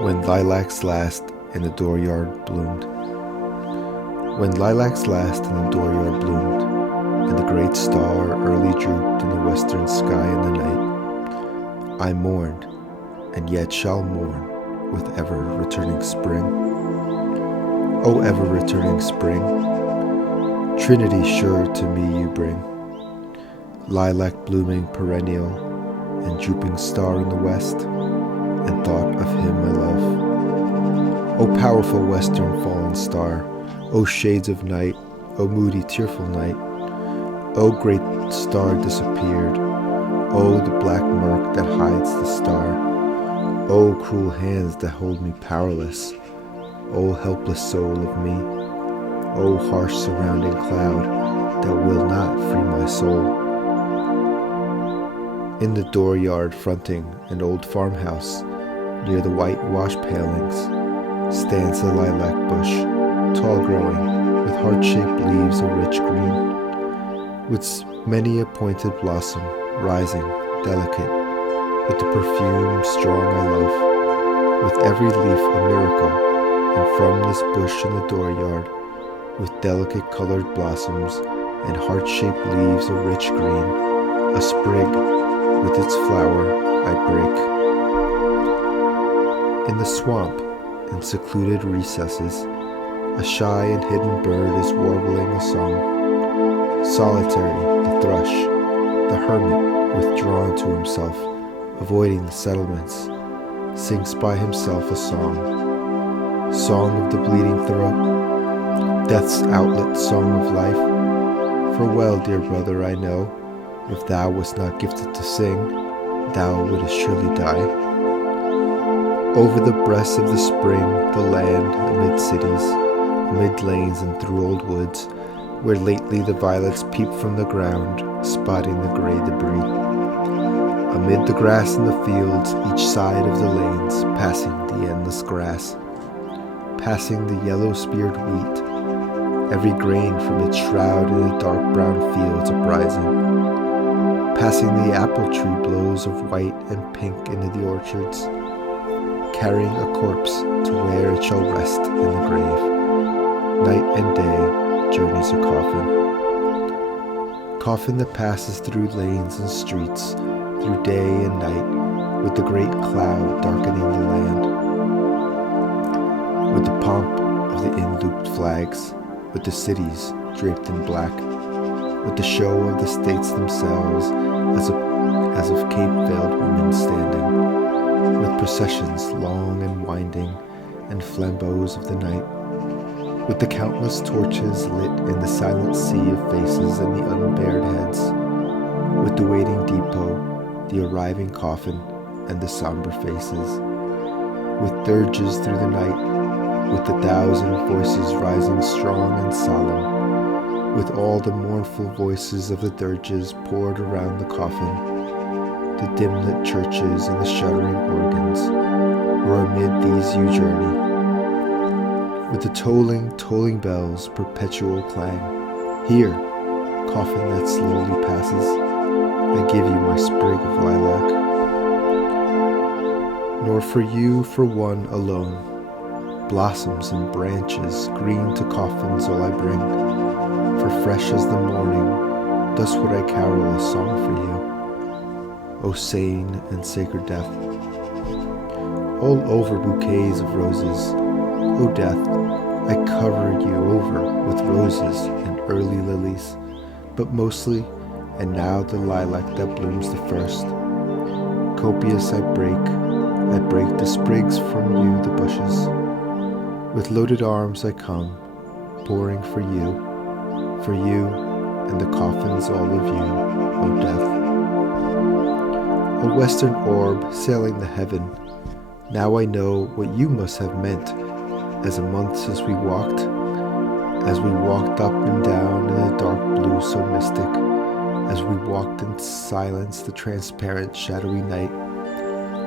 When lilacs last and the dooryard bloomed. When lilacs last and the dooryard bloomed, and the great star early drooped in the western sky in the night, I mourned, and yet shall mourn with ever-returning spring. O ever-returning spring, Trinity sure to me you bring, lilac blooming perennial, and drooping star in the west, and thought of him I love. O powerful western fallen star, O shades of night, O moody tearful night, O great star disappeared, O the black murk that hides the star, O cruel hands that hold me powerless, O helpless soul of me, O harsh surrounding cloud that will not free my soul. In the dooryard fronting an old farmhouse, near the white-washed palings, stands a lilac bush, tall-growing, with heart-shaped leaves of rich green, with many a pointed blossom rising, delicate, with the perfume strong I love, with every leaf a miracle, and from this bush in the dooryard, with delicate colored blossoms and heart-shaped leaves of rich green, a sprig with its flower I break. In the swamp, in secluded recesses, a shy and hidden bird is warbling a song. Solitary, the thrush, the hermit, withdrawn to himself, avoiding the settlements, sings by himself a song. Song of the bleeding throat, death's outlet song of life. For well, dear brother, I know, if thou wast not gifted to sing, thou wouldst surely die. Over the breast of the spring, the land, amid cities, amid lanes and through old woods, where lately the violets peep from the ground, spotting the gray debris. Amid the grass in the fields, each side of the lanes, passing the endless grass, passing the yellow-speared wheat, every grain from its shroud in the dark brown fields uprising. Passing the apple tree blows of white and pink into the orchards, carrying a corpse to where it shall rest in the grave. Night and day journeys a coffin. Coffin that passes through lanes and streets, through day and night, with the great cloud darkening the land. With the pomp of the in-looped flags, with the cities draped in black, with the show of the states themselves as of cape-veiled women standing, with processions long and winding and flambeaux of the night, with the countless torches lit in the silent sea of faces and the unbared heads, with the waiting depot, the arriving coffin, and the somber faces, with dirges through the night, with the thousand voices rising strong and solemn, with all the mournful voices of the dirges poured around the coffin, the dim-lit churches and the shuddering organs, where amid these you journey, with the tolling bells' perpetual clang. Here, coffin that slowly passes, I give you my sprig of lilac. Nor for you, for one alone, blossoms and branches green to coffins all I bring, for fresh as the morning, thus would I carol a song for you, O sane and sacred death. All over bouquets of roses, O death, I covered you over with roses and early lilies, but mostly, and now the lilac that blooms the first. Copious I break the sprigs from you, the bushes. With loaded arms I come, pouring for you, and the coffins all of you, O death. A western orb sailing the heaven, now I know what you must have meant, as a month since we walked up and down in the dark blue so mystic, as we walked in silence the transparent shadowy night,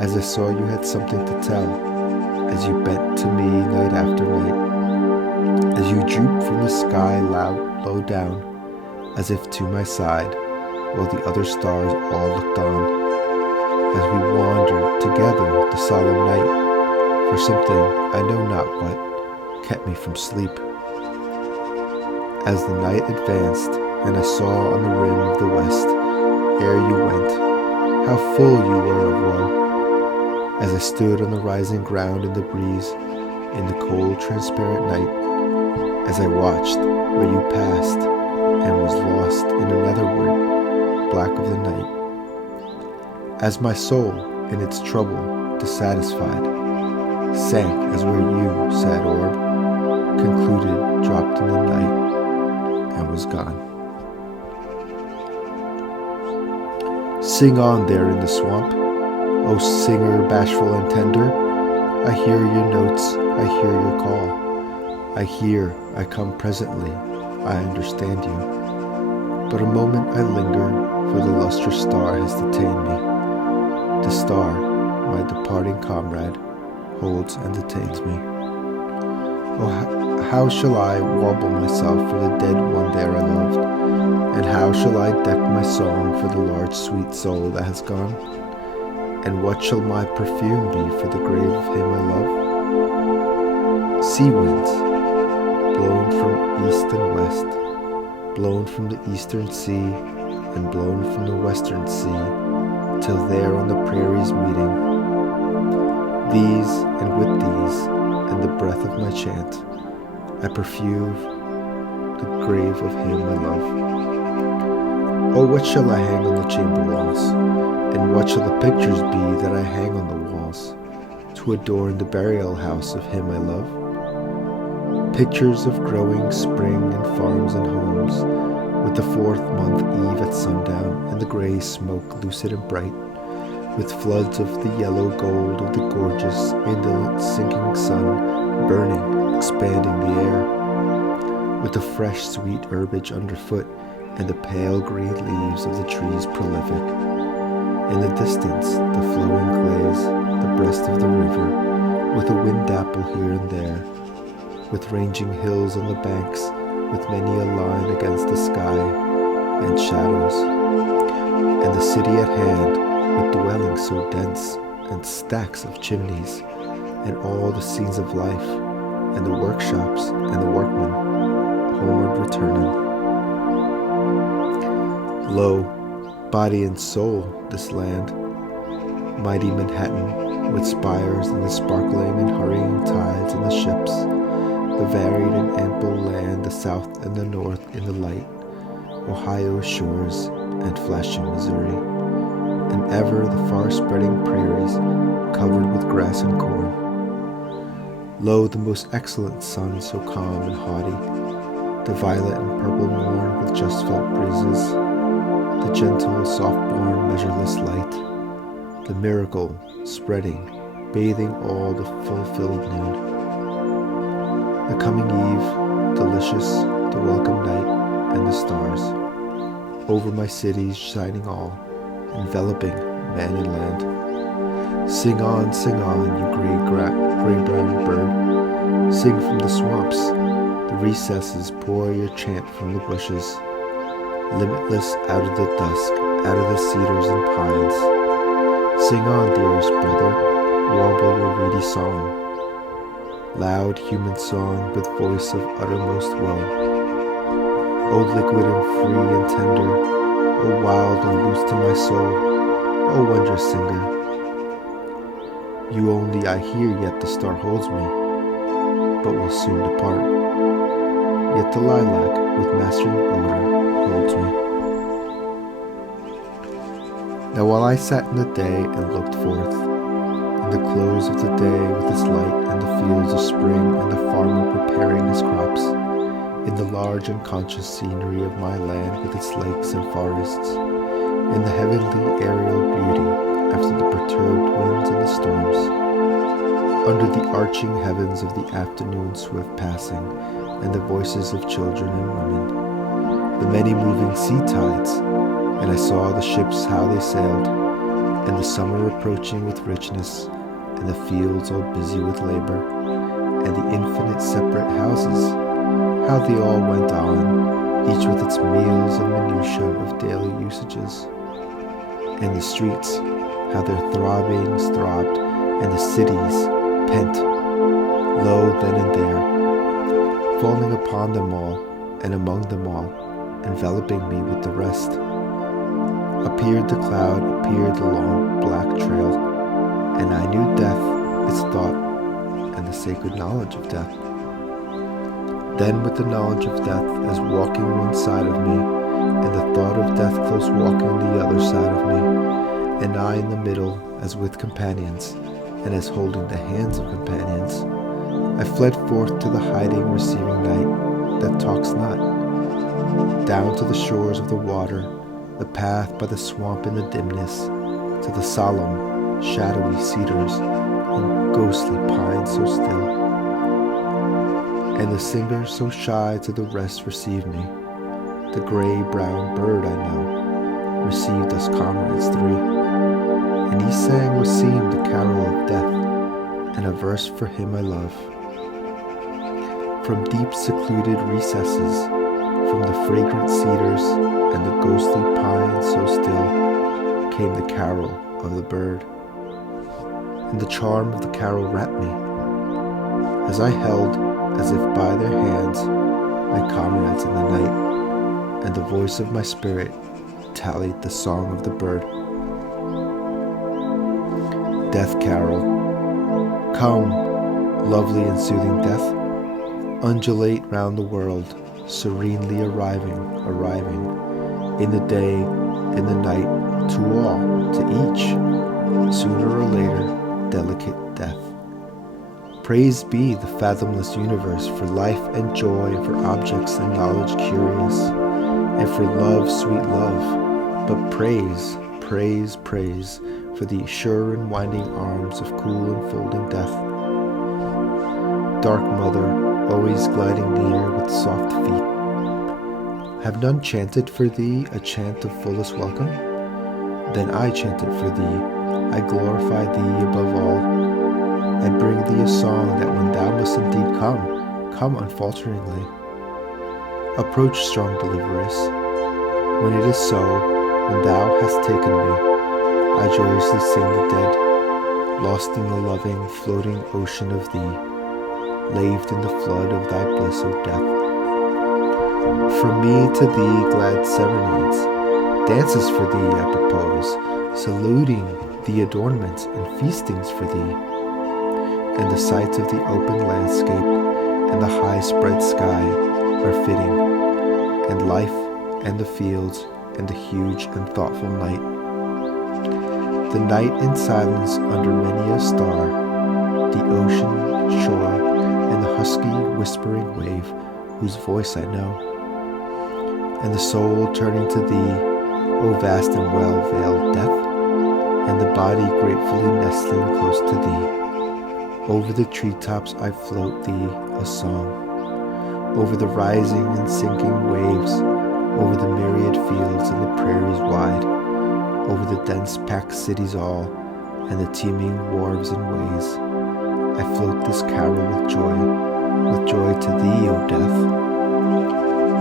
as I saw you had something to tell, as you bent to me night after night, as you drooped from the sky low down, as if to my side, while the other stars all looked on, as we wandered together the solemn night, for something I know not what kept me from sleep. As the night advanced, and I saw on the rim of the west, ere you went, how full you were of woe. As I stood on the rising ground in the breeze, in the cold, transparent night, as I watched where you passed, and was lost in another wood, black of the night. As my soul, in its trouble, dissatisfied, sank as where you, sad orb, concluded, dropped in the night, and was gone. Sing on there in the swamp, O singer bashful and tender. I hear your notes, I hear your call. I hear, I come presently, I understand you. But a moment I linger, for the lustrous star has detained me. The star, my departing comrade, holds and detains me. Oh, how shall I warble myself for the dead one there I loved? And how shall I deck my song for the large sweet soul that has gone? And what shall my perfume be for the grave of him I love? Sea winds, blown from east and west, blown from the eastern sea, and blown from the western sea, till there on the prairies meeting. These, and with these, and the breath of my chant, I perfume the grave of him I love. Oh, what shall I hang on the chamber walls? And what shall the pictures be that I hang on the walls, to adorn the burial house of him I love? Pictures of growing spring and farms and homes, with the 4th month eve at sundown, and the grey smoke lucid and bright, with floods of the yellow gold of the gorgeous, indolent, sinking sun, burning, expanding the air, with the fresh, sweet herbage underfoot, and the pale green leaves of the trees prolific. In the distance, the flowing clays, the breast of the river, with a wind dapple here and there, with ranging hills on the banks, with many a line against the sky, and shadows, and the city at hand, with dwellings so dense, and stacks of chimneys, and all the scenes of life, and the workshops, and the workmen, homeward returning. Lo, body and soul, this land, mighty Manhattan, with spires and the sparkling and hurrying tides and the ships, the varied and ample land, the south and the north in the light, Ohio's shores and flashing Missouri, and ever the far-spreading prairies covered with grass and corn. Lo, the most excellent sun, so calm and haughty, the violet and purple morn with just felt breezes, the gentle, soft-born, measureless light, the miracle spreading, bathing all the fulfilled noon. The coming eve, delicious, the welcome night, and the stars, over my cities shining all, enveloping man and land. Sing on, you gray-brown bird. Sing from the swamps, the recesses, pour your chant from the bushes, limitless out of the dusk, out of the cedars and pines. Sing on, dearest brother, warble your reedy song, loud human song with voice of uttermost woe. O liquid and free and tender, O wild and loose to my soul, O wondrous singer. You only I hear, yet the star holds me, but will soon depart. Yet the lilac with mastering odor holds me. Now while I sat in the day and looked forth, in the close of the day with its light, and the fields of spring, and the farmer preparing his crops, in the large unconscious scenery of my land with its lakes and forests, in the heavenly aerial beauty after the perturbed winds and the storms, under the arching heavens of the afternoon swift passing, and the voices of children and women, the many moving sea tides, and I saw the ships how they sailed, and the summer approaching with richness, and the fields all busy with labor, and the infinite separate houses, how they all went on, each with its meals and minutiae of daily usages, and the streets, how their throbbings throbbed, and the cities repent, lo then and there, falling upon them all, and among them all, enveloping me with the rest. Appeared the cloud, appeared the long black trail, and I knew death, its thought, and the sacred knowledge of death. Then with the knowledge of death as walking one side of me, and the thought of death close walking the other side of me, and I in the middle as with companions, and as holding the hands of companions, I fled forth to the hiding, receiving night that talks not, down to the shores of the water, the path by the swamp in the dimness, to the solemn, shadowy cedars and ghostly pines so still. And the singer so shy to the rest received me, the gray-brown bird I know, received us comrades three, and he sang what seemed the carol of death, and a verse for him I love. From deep secluded recesses, from the fragrant cedars and the ghostly pines so still, came the carol of the bird. And the charm of the carol wrapped me, as I held, as if by their hands, my comrades in the night, and the voice of my spirit tallied the song of the bird. Death carol, come, lovely and soothing death, undulate round the world, serenely arriving, in the day, in the night, to all, to each, sooner or later, delicate death. Praised be the fathomless universe for life and joy, and for objects and knowledge curious, and for love, sweet love. But praise, praise, praise for the sure and winding arms of cool enfolding death. Dark mother, always gliding near with soft feet. Have none chanted for thee a chant of fullest welcome? Then I chanted for thee, I glorify thee above all. I bring thee a song that when thou must indeed come unfalteringly. Approach, strong deliveress. When it is so, when thou hast taken me, I joyously sing the dead, lost in the loving, floating ocean of thee, laved in the flood of thy bliss, O death. From me to thee glad serenades, dances for thee I propose, saluting the adornments and feastings for thee, and the sights of the open landscape and the high spread sky are fitting, and life and the fields and the huge and thoughtful night. The night in silence under many a star, the ocean, shore, and the husky whispering wave whose voice I know, and the soul turning to thee, O vast and well-veiled death, and the body gratefully nestling close to thee. Over the treetops I float thee a song, over the rising and sinking waves, over the myriad fields and the prairies wide, over the dense packed cities all, and the teeming wharves and ways. I float this carol with joy to thee, O death.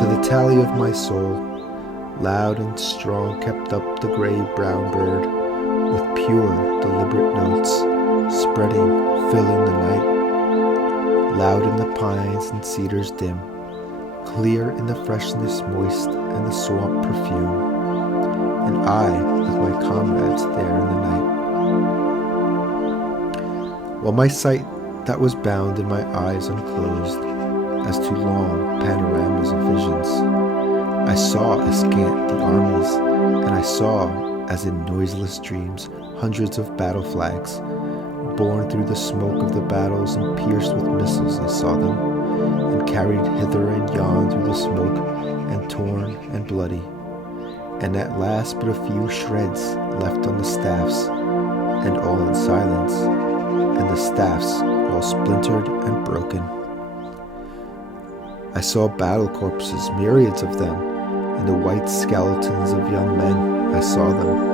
To the tally of my soul, loud and strong kept up the gray-brown bird, with pure, deliberate notes, spreading, filling the night, loud in the pines and cedars dim, clear in the freshness moist and the swamp perfume, and I with my comrades there in the night. While my sight that was bound in my eyes unclosed, as to long panoramas of visions, I saw askant the armies, and I saw, as in noiseless dreams, hundreds of battle flags, borne through the smoke of the battles and pierced with missiles I saw them, and carried hither and yon through the smoke, and torn and bloody, and at last but a few shreds left on the staffs, and all in silence, and the staffs all splintered and broken. I saw battle corpses, myriads of them, and the white skeletons of young men. I saw them.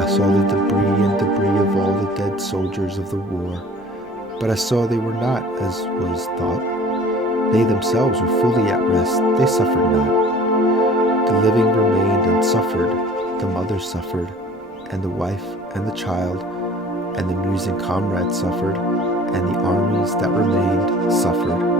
I saw the debris of all the dead soldiers of the war, but I saw they were not as was thought. They themselves were fully at rest, they suffered not. The living remained and suffered, the mother suffered, and the wife and the child, and the musing comrade suffered, and the armies that remained suffered.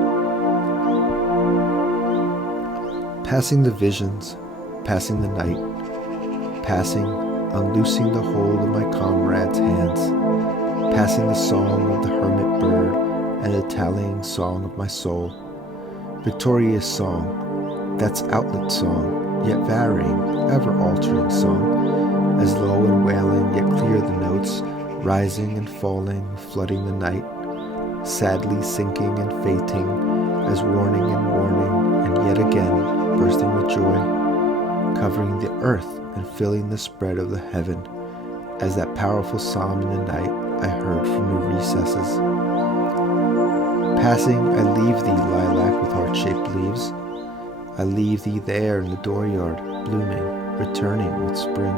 Passing the visions, passing the night, passing, unloosing the hold of my comrade's hands, passing the song of the hermit bird and the tallying song of my soul. Victorious song, that's outlet song, yet varying, ever-altering song, as low and wailing yet clear the notes, rising and falling, flooding the night, sadly sinking and fainting, as warning and warning, and yet again bursting with joy, covering the earth and filling the spread of the heaven, as that powerful psalm in the night I heard from the recesses. Passing, I leave thee, lilac with heart-shaped leaves. I leave thee there in the dooryard, blooming, returning with spring.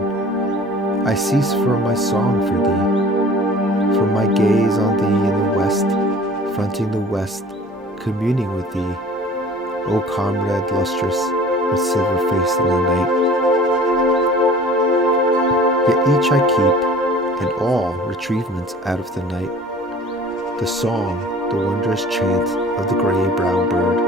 I cease from my song for thee, from my gaze on thee in the west, fronting the west, communing with thee, O comrade lustrous, with silver face in the night. Yet each I keep, and all retrievements out of the night. The song, the wondrous chant of the gray-brown bird,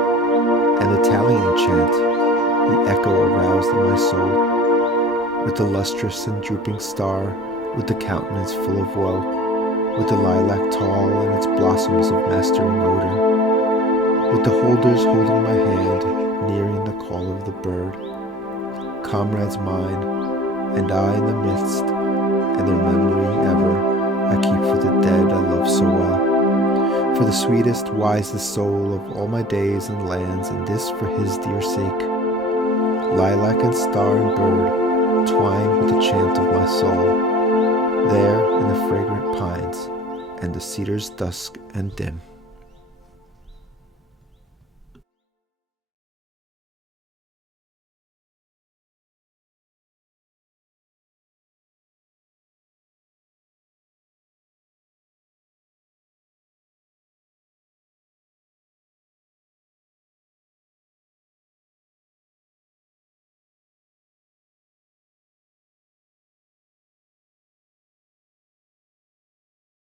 and the tallying chant, the echo aroused in my soul, with the lustrous and drooping star, with the countenance full of woe, with the lilac tall and its blossoms of mastering odor, with the holders holding my hand, nearing the call of the bird, comrades mine, and I in the midst, and their memory ever I keep for the dead I love so well. For the sweetest, wisest soul of all my days and lands, and this for his dear sake. Lilac and star and bird, twined with the chant of my soul, there in the fragrant pines, and the cedars dusk and dim.